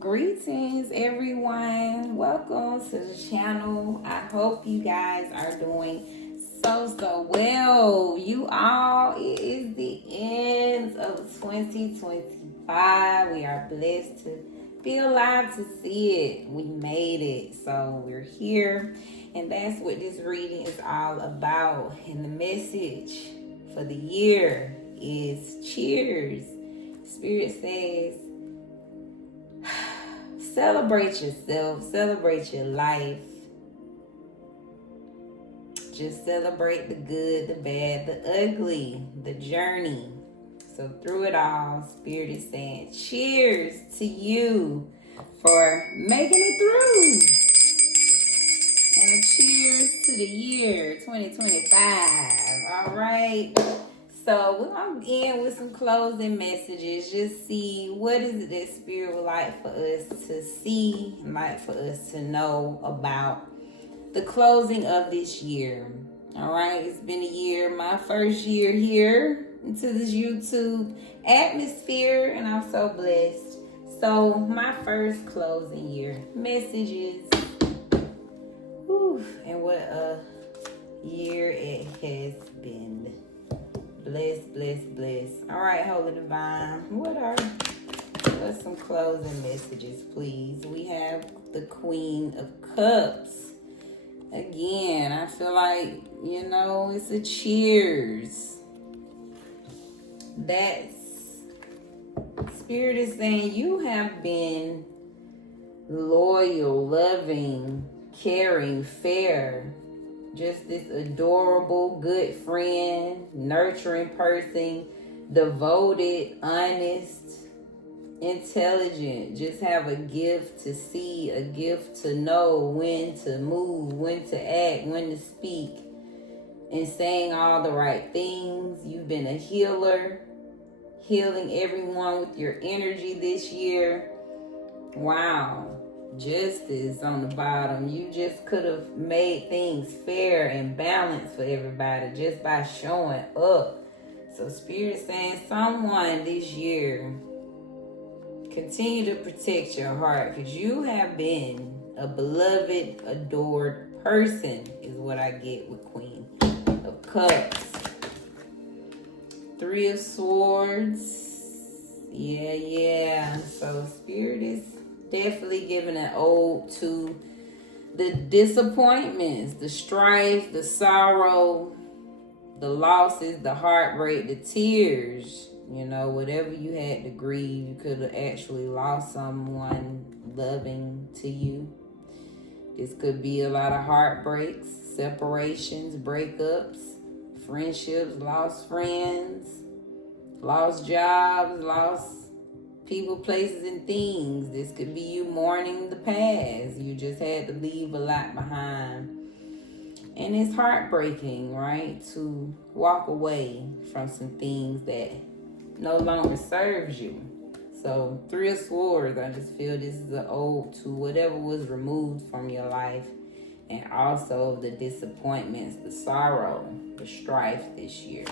Greetings, everyone. Welcome to the channel. I hope you guys are doing so well. You all, it is the end of 2025. We are blessed to be alive to see it. We made it. So we're here. And that's what this reading is all about. And the message for the year is cheers. Spirit says, celebrate yourself, celebrate your life. Just celebrate the good, the bad, the ugly, the journey. So through it all, Spirit is saying cheers to you for making it through. And a cheers to the year 2025. All right. So we're going to end with some closing messages. Just see what is it that Spirit would like for us to see, like for us to know about the closing of this year. All right, it's been a year, my first year here into this YouTube atmosphere, and I'm so blessed. So my first closing year messages. Whew, and what a year it has been. Bless. All right, Holy Divine. What's some closing messages, please? We have the Queen of Cups. Again, I feel like, it's a cheers. That's Spirit is saying you have been loyal, loving, caring, fair. Just this adorable, good friend, nurturing person, devoted, honest, intelligent. Just have a gift to see, a gift to know when to move, when to act, when to speak, and saying all the right things. You've been a healer, healing everyone with your energy this year. Wow. Justice on the bottom. You just could have made things fair and balanced for everybody just by showing up. So Spirit is saying someone this year, continue to protect your heart, because you have been a beloved, adored person is what I get with Queen of Cups. Three of Swords. Yeah. So Spirit is definitely giving an ode to the disappointments, the strife, the sorrow, the losses, the heartbreak, the tears. Whatever you had to grieve, you could have actually lost someone loving to you. This could be a lot of heartbreaks, separations, breakups, friendships, lost friends, lost jobs, lost people, places, and things. This could be you mourning the past. You just had to leave a lot behind. And it's heartbreaking, right? To walk away from some things that no longer serves you. So, Three of Swords, I just feel this is an ode to whatever was removed from your life. And also the disappointments, the sorrow, the strife this year.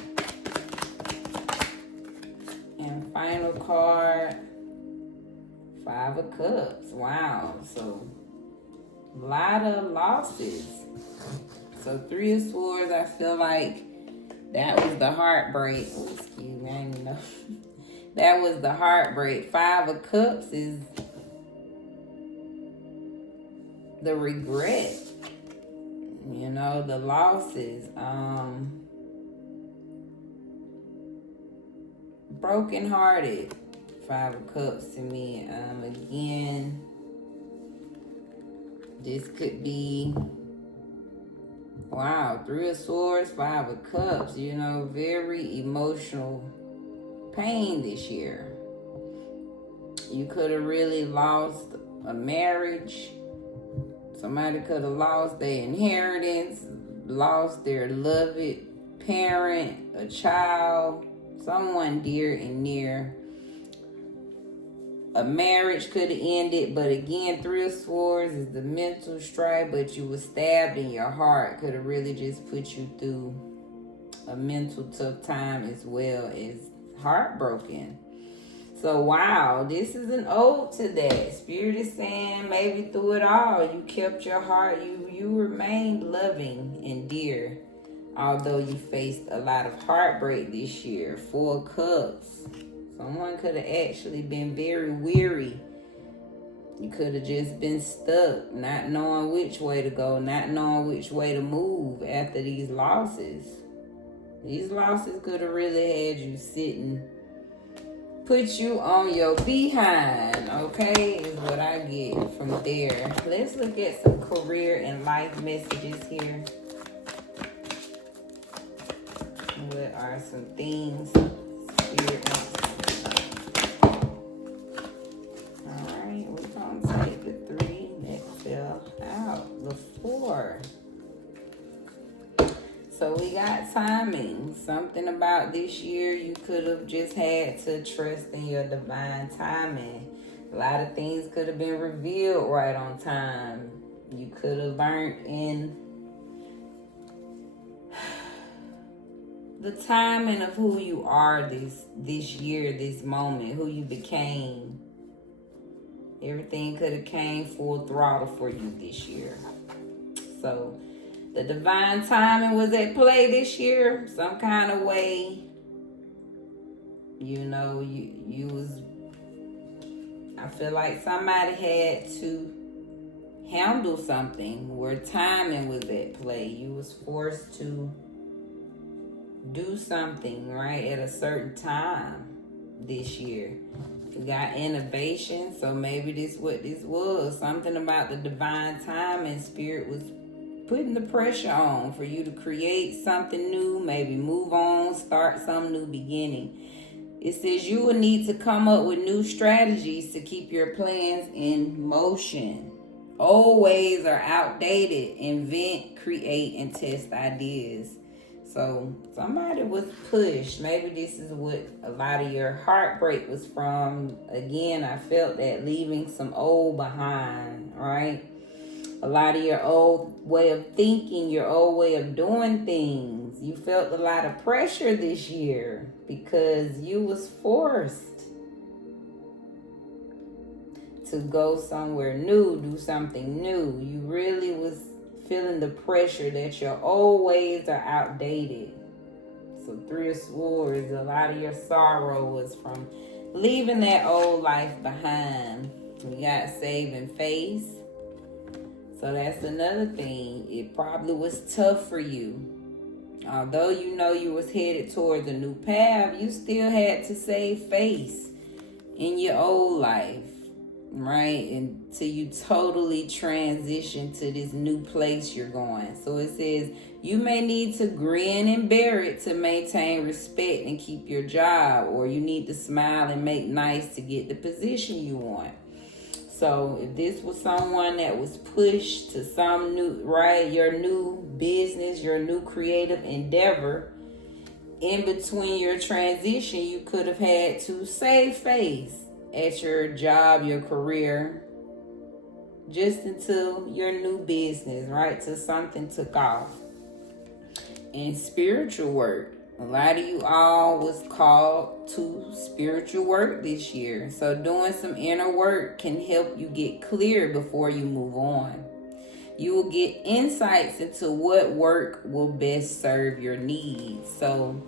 And final card, Five of Cups. Wow. So, a lot of losses. So, Three of Swords, I feel like that was the heartbreak. Oh, excuse me, I didn't know. That was the heartbreak. Five of Cups is the regret. The losses. Brokenhearted. Five of Cups to me. Again, this could be, wow, Three of Swords, Five of Cups. Very emotional pain this year. You could have really lost a marriage. Somebody could have lost their inheritance, lost their loved parent, a child, someone dear and near. A marriage could have ended, but again, Three of Swords is the mental strife, but you were stabbed in your heart. Could have really just put you through a mental tough time as well as heartbroken. So, wow, this is an ode to that. Spirit is saying maybe through it all, you kept your heart, you remained loving and dear. Although you faced a lot of heartbreak this year. 4 cups. Someone could have actually been very weary. You could have just been stuck, not knowing which way to go, not knowing which way to move after these losses. These losses could have really had you sitting, put you on your behind, okay, is what I get from there. Let's look at some career and life messages here. What are some things Spirit wants? Alright, we're going to take the 3 that fell out. The 4. So we got timing. Something about this year you could have just had to trust in your divine timing. A lot of things could have been revealed right on time. You could have learned in the timing of who you are this year, this moment, who you became. Everything could have came full throttle for you this year. So the divine timing was at play this year. Some kind of way, you know, you was, I feel like somebody had to handle something where timing was at play. You was forced to do something, right, at a certain time this year. We got innovation, so maybe this what this was. Something about the divine timing. Spirit was putting the pressure on for you to create something new, maybe move on, start some new beginning. It says you will need to come up with new strategies to keep your plans in motion. Old ways are outdated. Invent, create, and test ideas. So somebody was pushed. Maybe this is what a lot of your heartbreak was from. Again, I felt that leaving some old behind, right? A lot of your old way of thinking, your old way of doing things. You felt a lot of pressure this year because you was forced to go somewhere new, do something new. You really was feeling the pressure that your old ways are outdated. So 3 of Swords, a lot of your sorrow was from leaving that old life behind. We got saving face. So that's another thing. It probably was tough for you. Although you know you was headed towards a new path, you still had to save face in your old life, right? Until you totally transition to this new place you're going. So it says you may need to grin and bear it to maintain respect and keep your job, or you need to smile and make nice to get the position you want. So if this was someone that was pushed to some new, right, your new business, your new creative endeavor, in between your transition, you could have had to save face at your job, your career, just until your new business, right, till something took off. In spiritual work, a lot of you all was called to spiritual work this year. So doing some inner work can help you get clear before you move on. You will get insights into what work will best serve your needs. So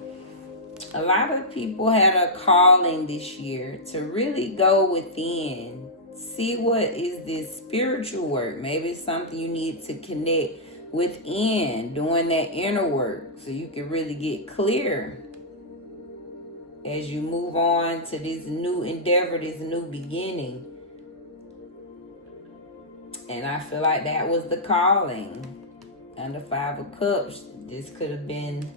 a lot of people had a calling this year to really go within. See what is this spiritual work. Maybe it's something you need to connect within, doing that inner work so you can really get clear as you move on to this new endeavor, this new beginning. And I feel like that was the calling. Under 5 of Cups, this could have been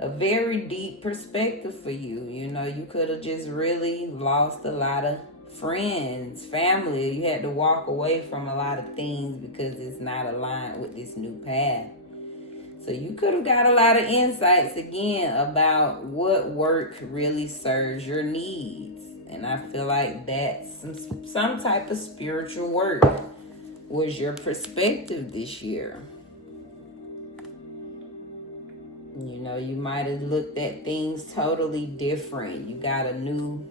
a very deep perspective for you. You know, you could have just really lost a lot of friends, family. You had to walk away from a lot of things because it's not aligned with this new path. So you could have got a lot of insights again about what work really serves your needs. And I feel like that's some type of spiritual work was your perspective this year. You know, you might have looked at things totally different. You got a new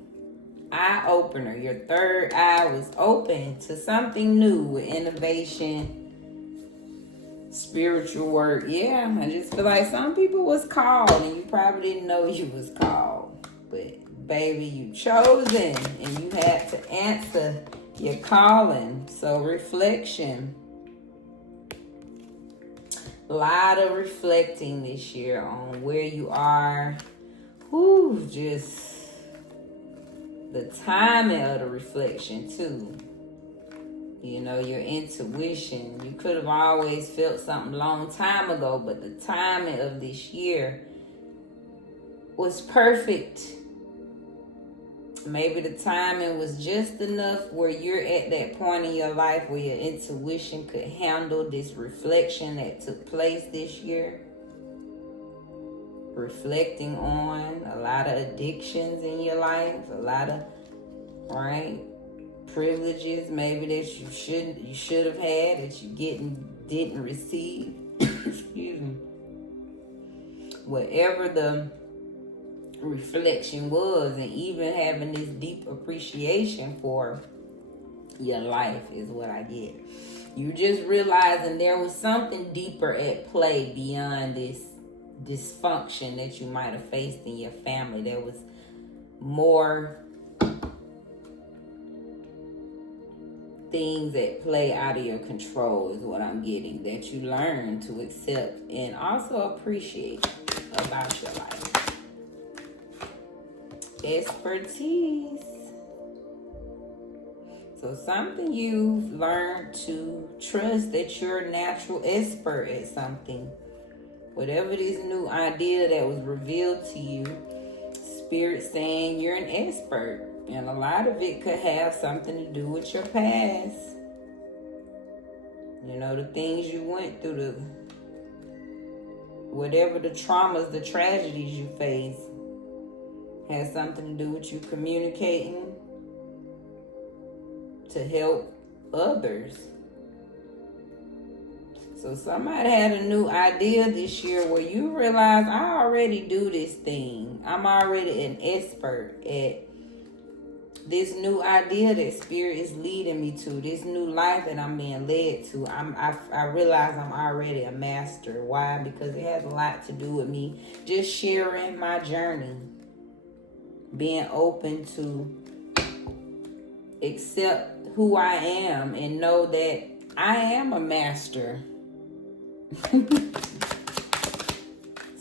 eye opener. Your third eye was open to something new with innovation, spiritual work. Yeah, I just feel like some people was called and you probably didn't know you was called. But baby, you chosen and you had to answer your calling. So reflection. A lot of reflecting this year on where you are. Whew, just the timing of the reflection too. You know, your intuition. You could have always felt something a long time ago, but the timing of this year was perfect. Maybe the timing was just enough where you're at that point in your life where your intuition could handle this reflection that took place this year. Reflecting on a lot of addictions in your life, a lot of, right, privileges maybe that you should have had that you didn't receive. Excuse me. Whatever the reflection was, and even having this deep appreciation for your life is what I get. You just realizing there was something deeper at play beyond this dysfunction that you might have faced in your family. There was more things that play out of your control is what I'm getting, that you learn to accept and also appreciate about your life. Expertise. So something you've learned to trust that you're a natural expert at something. Whatever this new idea that was revealed to you, Spirit saying you're an expert. And a lot of it could have something to do with your past. You know, the things you went through, whatever the traumas, the tragedies you faced, has something to do with you communicating to help others. So somebody had a new idea this year where you realize, I already do this thing. I'm already an expert at this new idea that Spirit is leading me to, this new life that I'm being led to. I realize I'm already a master. Why? Because it has a lot to do with me just sharing my journey, being open to accept who I am and know that I am a master.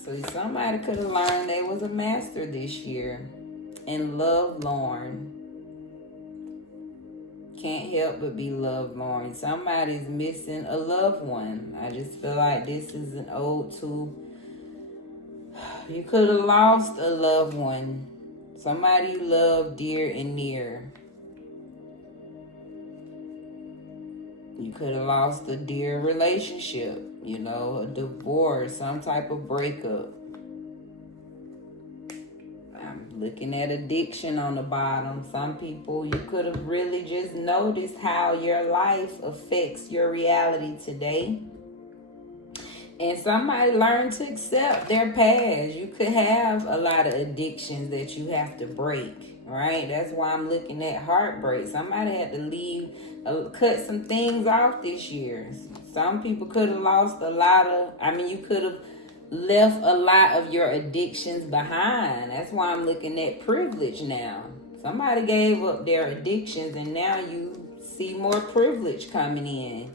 So somebody could have learned they was a master this year and lovelorn. Can't help but be lovelorn. Somebody's missing a loved one. I just feel like this is an ode to, you could have lost a loved one. Somebody you love dear and near. You could have lost a dear relationship, you know, a divorce, some type of breakup. I'm looking at addiction on the bottom. Some people, you could have really just noticed how your life affects your reality today. And somebody learned to accept their past. You could have a lot of addictions that you have to break, right? That's why I'm looking at heartbreak. Somebody had to cut some things off this year. Some people could have lost you could have left a lot of your addictions behind. That's why I'm looking at privilege now. Somebody gave up their addictions and now you see more privilege coming in.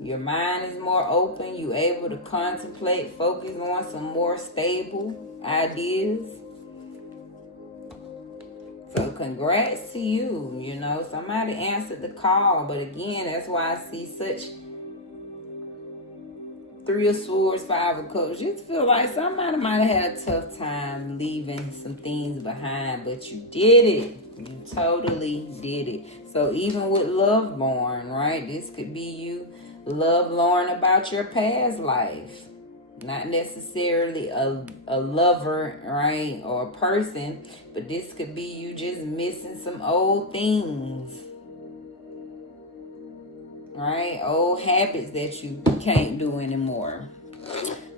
Your mind is more open. You're able to contemplate, focus on some more stable ideas. So congrats to you. You know, somebody answered the call. But again, that's why I see such Three of Swords, Five of Cups. Just feel like somebody might have had a tough time leaving some things behind. But you did it. You totally did it. So even with lovelorn, right? This could be you lovelorn about your past life. Not necessarily a lover, right? Or a person. But this could be you just missing some old things. Right? Old habits that you can't do anymore.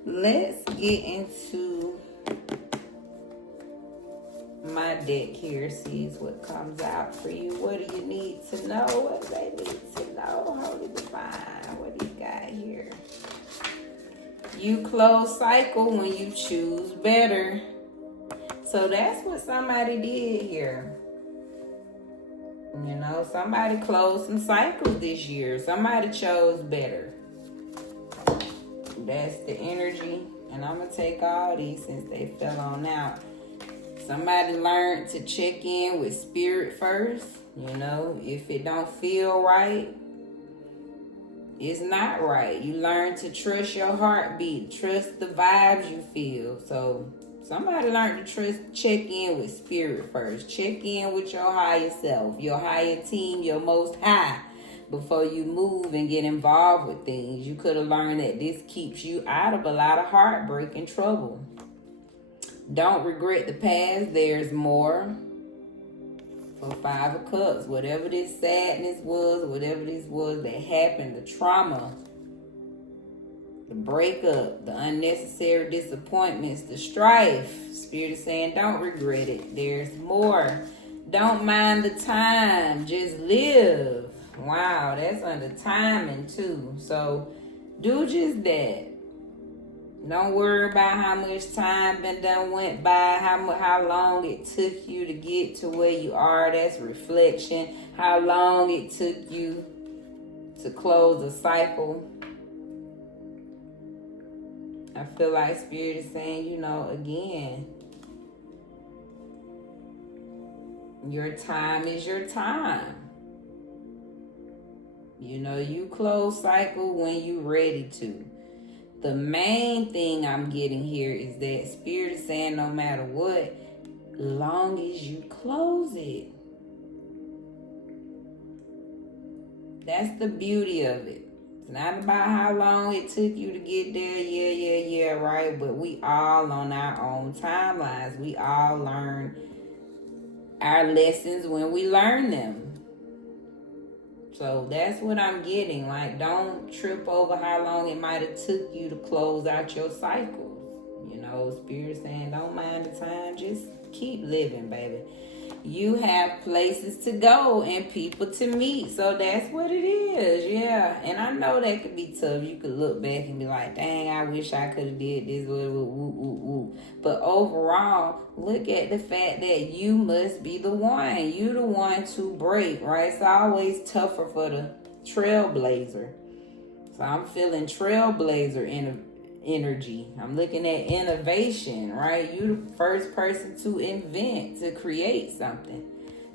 Let's get into my deck here sees what comes out for you. What do you need to know? What do they need to know? Holy Divine, what do you got here? You close cycle when you choose better. So that's what somebody did here. You know, somebody closed some cycles this year. Somebody chose better. That's the energy. And I'm going to take all these since they fell on out. Somebody learned to check in with spirit first. You know, if it don't feel right, it's not right. You learn to trust your heartbeat. Trust the vibes you feel. So somebody learned to check in with spirit first. Check in with your higher self, your higher team, your most high, before you move and get involved with things. You could have learned that this keeps you out of a lot of heartbreak and trouble. Don't regret the past. There's more. For 5 of Cups, whatever this sadness was, whatever this was that happened, the trauma, the breakup, the unnecessary disappointments, the strife, Spirit is saying don't regret it. There's more. Don't mind the time. Just live. Wow, that's under timing too. So do just that. Don't worry about how much time went by, how long it took you to get to where you are. That's reflection. How long it took you to close a cycle. I feel like Spirit is saying, you know, again, your time is your time. You know, you close cycle when you're ready to. The main thing I'm getting here is that Spirit is saying no matter what, long as you close it. That's the beauty of it. It's not about how long it took you to get there. Yeah, right? But we all on our own timelines. We all learn our lessons when we learn them. So that's what I'm getting. Like, don't trip over how long it might have took you to close out your cycles. You know, Spirit saying don't mind the time. Just keep living, baby. You have places to go and people to meet. So that's what it is. Yeah. And I know that could be tough. You could look back and be like, dang, I wish I could have did this. But overall, look at the fact that you must be the one. You the one to break, right? It's always tougher for the trailblazer. So I'm feeling trailblazer energy. I'm looking at innovation, right? You the first person to invent, to create something.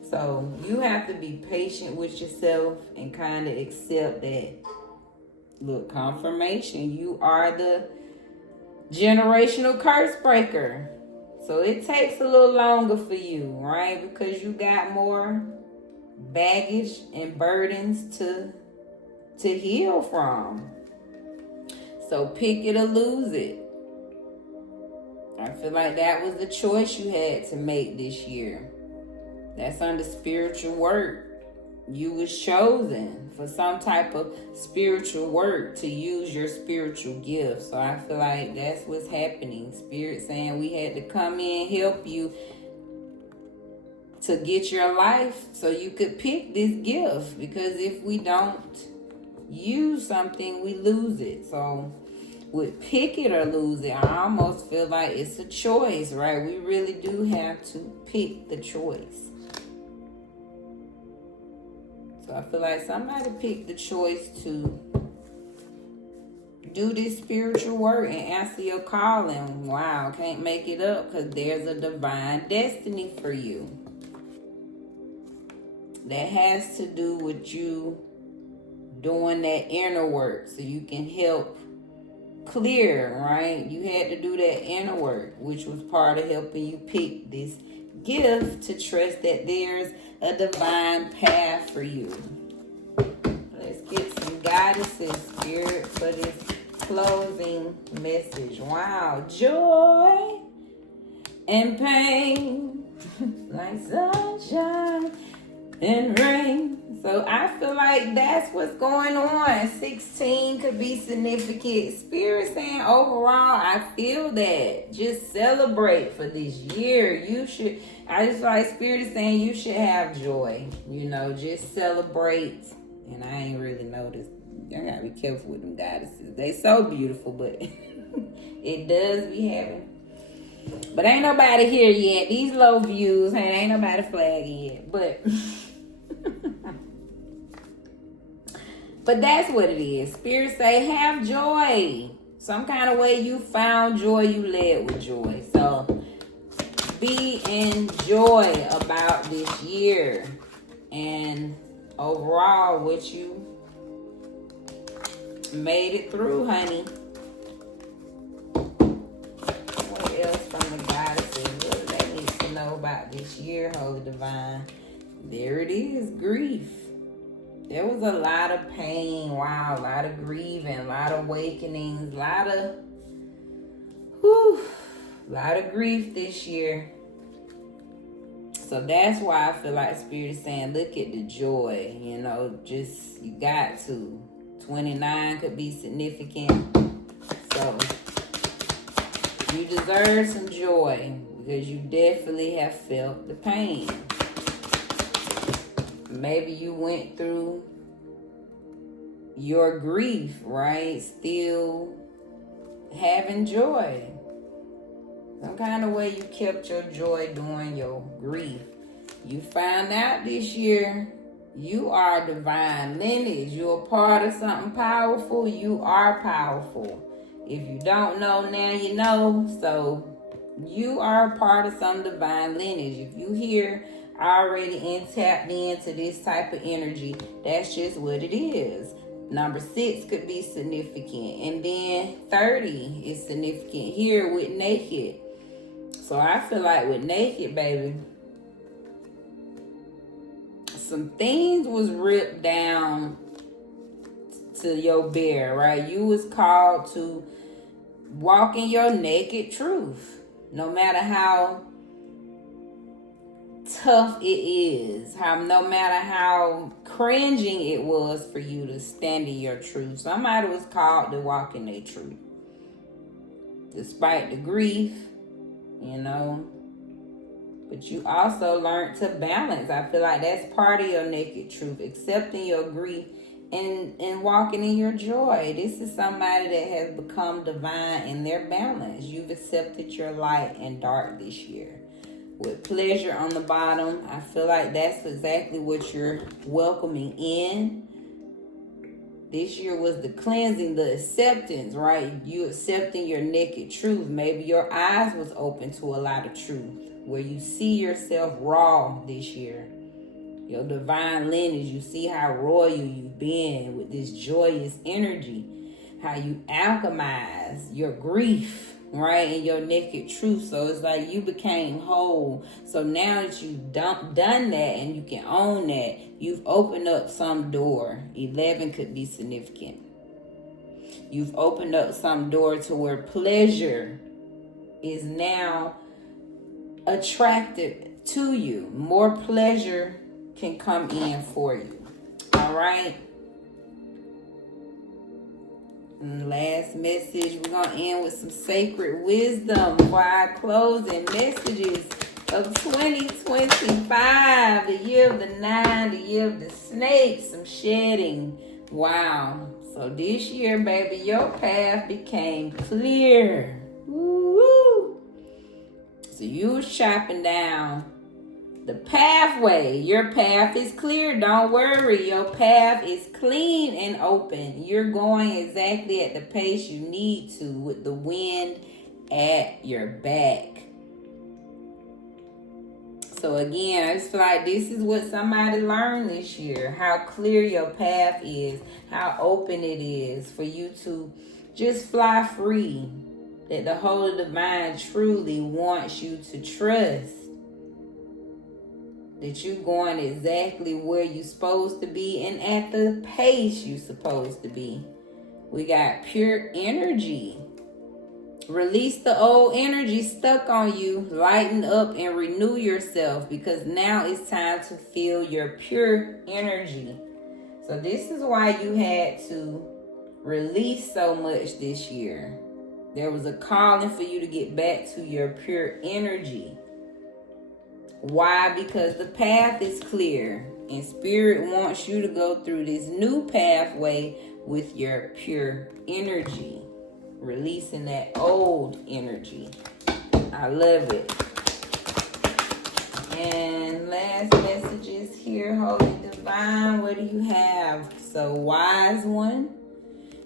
So you have to be patient with yourself and kind of accept that. Look, confirmation. You are the generational curse breaker. So it takes a little longer for you, right? Because you got more baggage and burdens to heal from. So pick it or lose it. I feel like that was the choice you had to make this year. That's under spiritual work. You was chosen for some type of spiritual work to use your spiritual gifts. So I feel like that's what's happening. Spirit saying we had to come in, help you to get your life so you could pick this gift. Because if we don't use something, we lose it. So with pick it or lose it, I almost feel like it's a choice, right? We really do have to pick the choice. So I feel like somebody picked the choice to do this spiritual work and answer your calling. Wow, can't make it up because there's a divine destiny for you. That has to do with you doing that inner work so you can help clear, right? You had to do that inner work, which was part of helping you pick this gift to trust that there's a divine path for you. Let's get some guidances, Spirit, for this closing message. Wow, joy and pain like sunshine and rain. So I feel like that's what's going on. 16 could be significant. Spirit saying overall, I feel that. Just celebrate for this year. You should, I just like Spirit is saying you should have joy. You know, just celebrate. And I ain't really noticed. I gotta be careful with them goddesses. They so beautiful, but it does be having. But ain't nobody here yet. These low views, and ain't nobody flagging yet. But that's what it is. Spirit say, have joy. Some kind of way you found joy, you led with joy. So be in joy about this year. And overall, what you made it through, honey. What else from the goddesses? What do they need to know about this year, Holy Divine? There it is, grief. There was a lot of pain, wow, a lot of grieving, a lot of awakenings, a lot of grief this year. So that's why I feel like Spirit is saying, look at the joy, you know, just, you got to. 29 could be significant. So you deserve some joy because you definitely have felt the pain. Maybe you went through your grief, right? Still having joy. Some kind of way you kept your joy during your grief. You found out this year you are divine lineage. You're a part of something powerful. You are powerful. If you don't know, now you know. So you are a part of some divine lineage. If you here already tapped into this type of energy, that's just what it is. Number 6 could be significant. And then 30 is significant here with naked. So I feel like with naked, baby, some things was ripped down to your bare, right? You was called to walk in your naked truth. No matter how tough it is, no matter how cringing it was for you to stand in your truth. Somebody was called to walk in their truth. Despite the grief, you know. But you also learned to balance. I feel like that's part of your naked truth. Accepting your grief and walking in your joy. This is somebody that has become divine in their balance. You've accepted your light and dark this year. With pleasure on the bottom, I feel like that's exactly what you're welcoming in. This year was the cleansing, the acceptance, right? You accepting your naked truth. Maybe your eyes was open to a lot of truth, where you see yourself raw this year. Your divine lineage, you see how royal you've been with this joyous energy. How you alchemize your grief, right, and your naked truth. So it's like you became whole. So now that you've done that and you can own that, you've opened up some door. 11 could be significant. You've opened up some door to where pleasure is now attracted to you. More pleasure can come in for you. All right. And last message, we're going to end with some sacred wisdom for our closing messages of 2025, the year of the 9, the year of the snake, some shedding. Wow. So this year, baby, your path became clear. Woo-hoo. So you was chopping down the pathway. Your path is clear. Don't worry. Your path is clean and open. You're going exactly at the pace you need to with the wind at your back. So again, I just feel like this is what somebody learned this year. How clear your path is. How open it is for you to just fly free. That the Holy Divine truly wants you to trust. That you're going exactly where you're supposed to be and at the pace you're supposed to be. We got pure energy. Release the old energy stuck on you. Lighten up and renew yourself, because now it's time to feel your pure energy. So this is why you had to release so much this year. There was a calling for you to get back to your pure energy. Why? Because the path is clear, and Spirit wants you to go through this new pathway with your pure energy, releasing that old energy. I love it. And last messages here, Holy Divine, what do you have? So, wise one,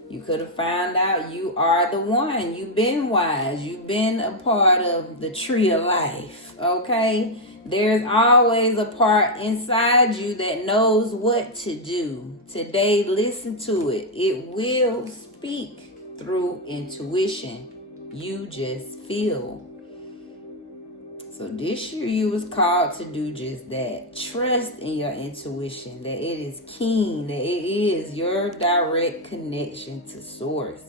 you could have found out you are the one. You've been wise. You've been a part of the tree of life, okay? There's always a part inside you that knows what to do. Today, listen to it. It will speak through intuition. You just feel. So this year you was called to do just that. Trust in your intuition, that it is keen, that it is your direct connection to source.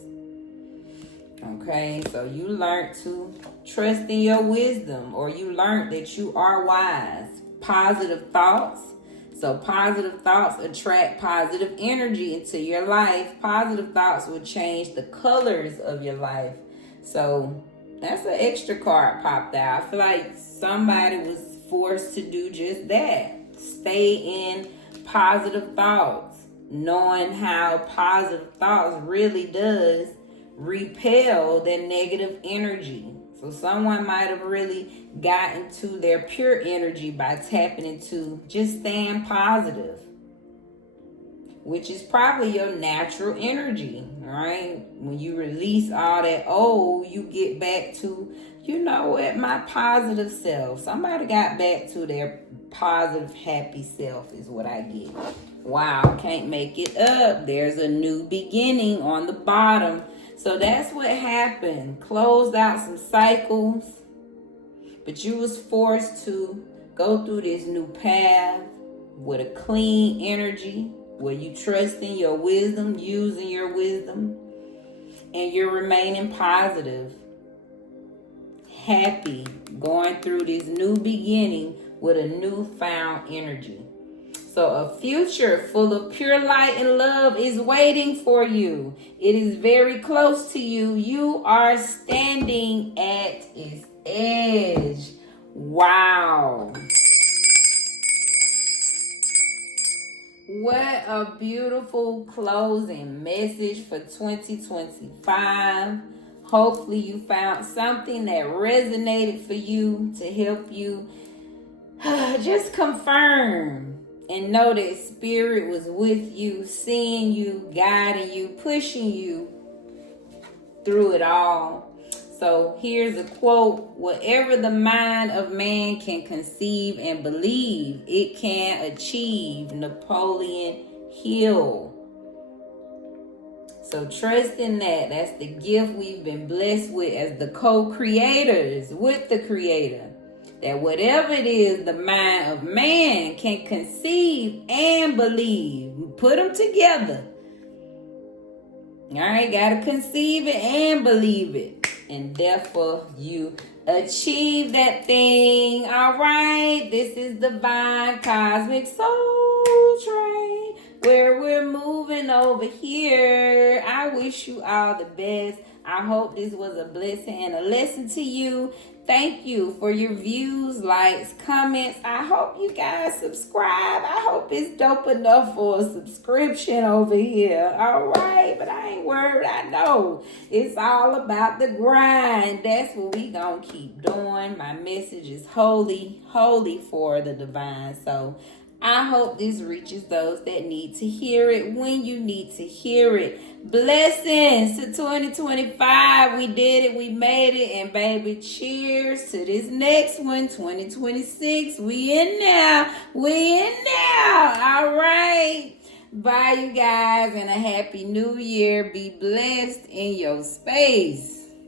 Okay, so you learned to trust in your wisdom, or you learned that you are wise. Positive thoughts. So positive thoughts attract positive energy into your life. Positive thoughts will change the colors of your life. So that's an extra card popped out. I feel like somebody was forced to do just that. Stay in positive thoughts, knowing how positive thoughts really does repel that negative energy. So someone might have really gotten to their pure energy by tapping into just staying positive, which is probably your natural energy, right? When you release all that old, you get back to, you know what, my positive self. Somebody got back to their positive, happy self is what I get. Wow, can't make it up. There's a new beginning on the bottom. So that's what happened. Closed out some cycles, but you was forced to go through this new path with a clean energy, where you trust in your wisdom, using your wisdom, and you're remaining positive, happy, going through this new beginning with a newfound energy. So a future full of pure light and love is waiting for you. It is very close to you. You are standing at its edge. Wow. What a beautiful closing message for 2025. Hopefully you found something that resonated for you to help you just confirm and know that Spirit was with you, seeing you, guiding you, pushing you through it all. So here's a quote: whatever the mind of man can conceive and believe, it can achieve. Napoleon Hill. So trust in that. That's the gift we've been blessed with as the co-creators with the Creator. That whatever it is the mind of man can conceive and believe. Put them together. All right, gotta conceive it and believe it. And therefore you achieve that thing. All right, this is Divine Cosmic Soul Train, where we're moving over here. I wish you all the best. I hope this was a blessing and a lesson to you. Thank you for your views, likes, comments. I hope you guys subscribe. I hope it's dope enough for a subscription over here. All right, but I ain't worried. I know it's all about the grind. That's what we gonna keep doing. My message is holy, holy for the divine. So I hope this reaches those that need to hear it when you need to hear it. Blessings to 2025. We did it. We made it. And baby, cheers to this next one, 2026. We in now. We in now. All right. Bye, you guys, and a happy new year. Be blessed in your space.